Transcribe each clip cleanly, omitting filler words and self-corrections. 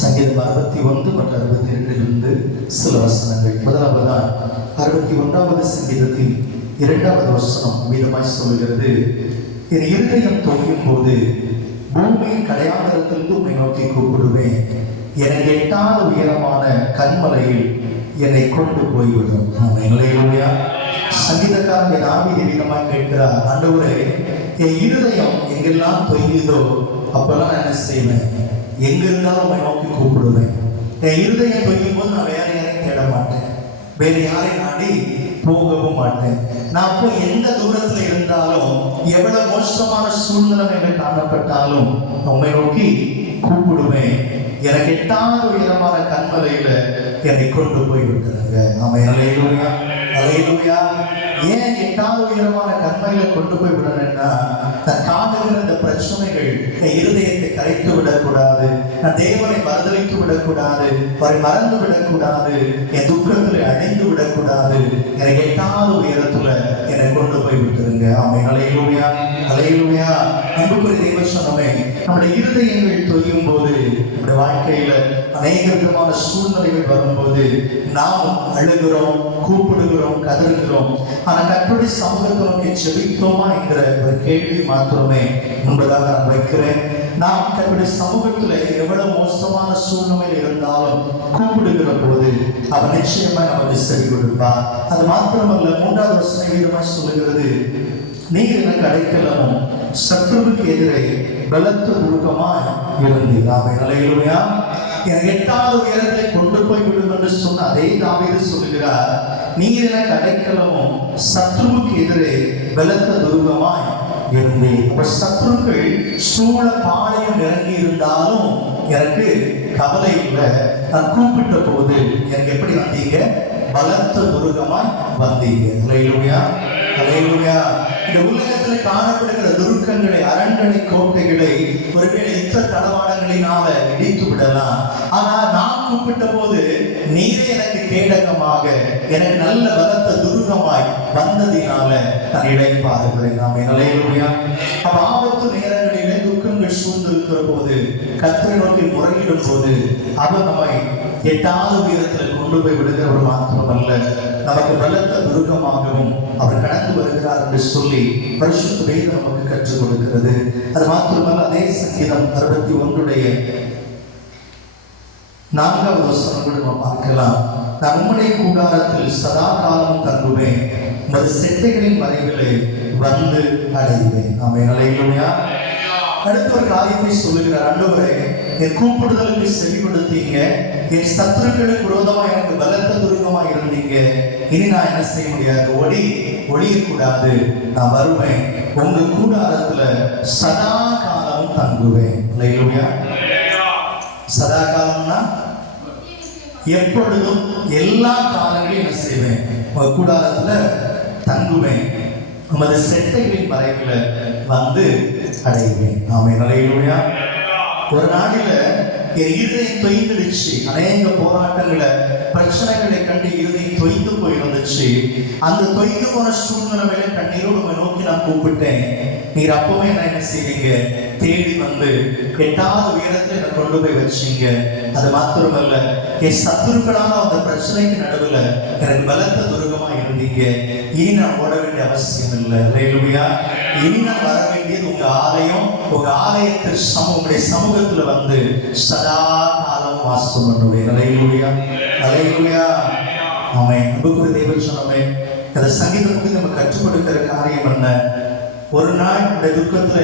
சங்கீதம் 61 மற்றும் 62 சில வசனங்கள். முதலாவதாக 61வது சங்கீதத்தின் 2வது வசனம் விதமாய் சொல்கிறது, என் இருதயம் தொய்யும் போது பூமியின் கடையாளத்திலிருந்து உம்மை நோக்கி கூப்பிடுவேன், எனக்கு எட்டாத உயரமான கன்மலையில் என்னை கொண்டு போய்விடும். அல்லேலூயா. சங்கீதக்காரன் தாவீது விதமாய் கேட்கிறார், ஆண்டவரே, என் இருதயம் எங்கெல்லாம் தொய்யுதோ அப்பெல்லாம் நான் என்ன செய்வேன்? எங்க இருந்தாலும் உம்மை நோக்கி கூப்பிடுவேன். என் இருதயம் தொய்யும் போது நான் வேற யாரையும் தேட மாட்டேன், வேற யாரை நாடி போகவும் மாட்டேன். நான் போய் எந்த தூரத்துல இருந்தாலும், எவ்வளவு மோசமான சூழ்நிலை என்று காணப்பட்டாலும் உம்மை நோக்கி கூப்பிடுவேன். எனக்கு எட்டாத உயரமான கன்மலையில என்னை கொண்டு போய் விட்டுருங்க. ஆமென். அல்லேலூயா, அல்லேலூயா. ஏன் எட்டாத உயரமான கன்மலையில கொண்டு போய் விடணும்னா, நான் காணுகிற இந்த பிரச்சனைகள் என் இருதயத்தை கரைத்து விடக்கூடாது, நான் தேவனை மறுதளித்து விடக்கூடாது, அவரை மறந்து விடக்கூடாது, என் துக்கத்தில் அடைந்து விடக்கூடாது. எனக்கு எட்டாத உயரத்துல என்னை கொண்டு போய் விட்டுருங்க. ஆமென். அல்லேலூயா, அல்லேலூயா. அன்புக்குரிய தேவ சொன்னமே, நம்முடைய இருதயங்கள் தொய்யும் போது, நம்முடைய வாழ்க்கையில அநேக விதமான சூழ்நிலைகள் வரும்போது நாம் அழுகிறோம், கூப்பிடுகிறோம், கதறுகிறோம். ஆனால் கர்த்தருடைய சமூகத்தை நோக்கி ஜெபித்தோமா என்கிற ஒரு கேள்வி மாத்திரமே முன்பதாக நான் வைக்கிறேன். நாம் கர்த்தருடைய சமூகத்தில் எவ்வளவு மோசமான சூழ்நிலையில் இருந்தாலும் கூப்பிடுகிற போது அவர் நிச்சயமாக நமக்கு செவி கொடுப்பார். அது மாத்திரமல்ல, 3வது வசனம் விதமாய் சொல்லுகிறது, நீர் எனக்கு அடைக்கலமும் சத்துருவுக்கு எதிரே பலத்த துருகமாய் இருந்தீர். ஆமென். அல்லேலூயா. எனக்கு எட்டாவது உயரத்தை கொண்டு போய் விடும் என்று சொன்ன அதே தாவீது சொல்லுகிறார், நீர் எனக்கு அடைக்கலமும் சத்துருவுக்கு எதிரே பலத்த துருகமாய் இருந்தீர். அப்ப சத்துருக்கள் சூழ பாளையம் இறங்கி இருந்தாலும் எனக்கு கவலை இல்லை. நான் கூப்பிட்ட போது எனக்கு எப்படி வந்தீங்க? பலத்த துருகமாய் வந்தீங்க. அல்லேலூயா, அல்லேலூயா. இந்த உலகத்தில் காணப்படுகிற துருக்கங்களை, அரண்களை, கோட்டைகளை ஒருவேளை யுத்த தளவாடங்களினால இடித்து விடலாம். ஆனால் நான் கூப்பிட்ட போது நீரே எனக்கு கேடகமாக, எனக்கு நல்ல பலத்த துருகமாய் வந்ததினால நான் இளைப்பாறுகிறேன். ஆமென். அல்லேலூயா. அப்ப ஆபத்து நேரங்களிலே துக்கங்கள் சூழ்ந்திருக்கிற போது, கர்த்தரை நோக்கி முறையிடும் போது அவர் நம்மை எட்டாவது உயரத்தில் கொண்டு போய் விடுகிறவர் மாத்திரமல்ல, நமக்கு பலத்த துருகமாகவும் அவர் கடந்து வருகிறார் என்று சொல்லி பரிசுத்த வேதம் நமக்கு கற்றுக் கொடுக்கிறது. அது மாத்திரமல்ல, அதே சங்கீதம் 61 4வது வசனம் கூட நம்ம பார்க்கலாம், நான் உம்முடைய கூடாரத்தில் சதா காலமும் தங்குவேன், உமது செட்டைகளின் மறைவிலே வந்து அடைவேன். ஆமென். அல்லேலூயா. அடுத்த ஒரு காரியத்தை சொல்லுகிறார், ஆண்டவரே, என் கூப்பிடுதலுக்கு செவி கொடுத்தீங்க, என் சத்துருக்களுக்கு விரோதமாக எனக்கு பலத்த துருகமாக இருந்தீங்க, இனி நான் என்ன செய்ய முடியாது? ஒழியக்கூடாது, நான் வருவேன், உங்க கூடாரத்துல சதா காலமும் தங்குவேன். அல்லேலூயா. சதா காலம்னா எப்பொழுதும் எல்லா காலங்களையும் என்ன செய்வேன்? உங்க கூடாரத்துல தங்குவேன், உமது செட்டைகளின் மறைவில் வந்து அடைவேன். ஆமென். அல்லேலூயா. ஒரு நாளில என் இருதயம் தொய்ந்துடுச்சு. அநேக போராட்டங்களை, பிரச்சனைகளை கண்டு இருதயம் தொய்ந்து போயிருந்துச்சு. அந்த தொய்ந்து போன சூழ்நிலையில கண்ணீரோடு உங்களை நோக்கி நான் கூப்பிட்டேன். நீர் அப்பவே என்ன செய்வீங்க? தேடி வந்து எட்டாவது உயரத்தை என்னை கொண்டு போய் வச்சீங்க. அது மாத்திரமல்ல, என் சத்துருக்களான அந்த பிரச்சனைக்கு நடுவில் எனக்கு பலத்த துருகமா இருந்தீங்க. இனி நான் ஓட வேண்டிய அவசியம் இல்லை. அல்லேலூயா. இனி நான் வர வேண்டியது உங்க ஆலயம், உங்க ஆலயத்தில் உங்களுடைய சமூகத்துல வந்து சதா காலம் வாசம் பண்ணுவேன். அல்லேலூயா, அல்லேலூயா. ஆமென். அன்புக்குரிய தேவ சொன்னமே, அந்த சங்கீதத்துக்கு நம்ம கற்றுக் கொடுக்கிற காரியம் என்ன? ஒரு நாள் இந்த துக்கத்துல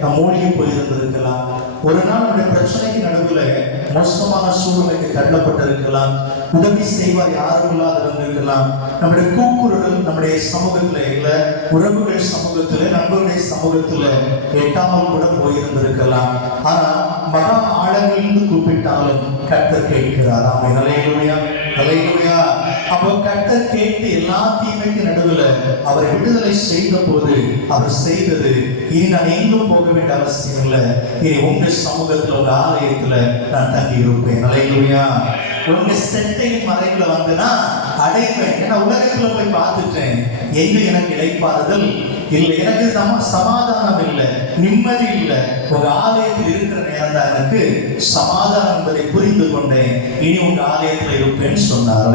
நம்ம மூழ்கி போயிருந்திருக்கலாம், ஒரு நாள் நம்முடைய பிரச்சனைக்கு நடுவில் மோசமான சூழ்நிலைக்கு தள்ளப்பட்டிருக்கலாம், உதவி செய்வார் யாரும் இல்லாத இருந்திருக்கலாம், நம்முடைய கூக்குரல் நம்முடைய சமூகத்துல இல்லை, உறவுகள் சமூகத்துல, நண்பர்களுடைய சமூகத்துல எட்டாமல் கூட போயிருந்திருக்கலாம். ஆனா மகா ஆழங்களிலிருந்து கூப்பிட்டாலும் கர்த்தர் கேட்கிறார். ஆமென். அல்லேலூயா, அல்லேலூயா. அப்போ கர்த்தர் கேட்டு எல்லா தீமைக்கு நடுவில் அவரை விடுதலை செய்த போது அவர் செய்தது, இனி நான் எங்கும் போக வேண்டிய அவசியம் இல்லை, இனி உங்க சமூகத்துல, உங்க ஆலயத்துல நான் தங்கி இருப்பேன். அல்லேலூயா. உங்க செட்டையின் மறைவுல வந்துனா அடைவேன். ஏன்னா உலகத்துல போய் பார்த்துட்டேன், எங்க எனக்கு இளைப்பாறுதல் இல்லை, எனக்கு சமாதானம் இல்லை, நிம்மதி இல்லை. உங்க ஆலயத்தில் இருக்கிற நேரம் தான் எனக்கு சமாதானம் என்பதை புரிந்து கொண்டேன். இனி உங்க ஆலயத்தில் இருப்பேன்னு சொன்னார்.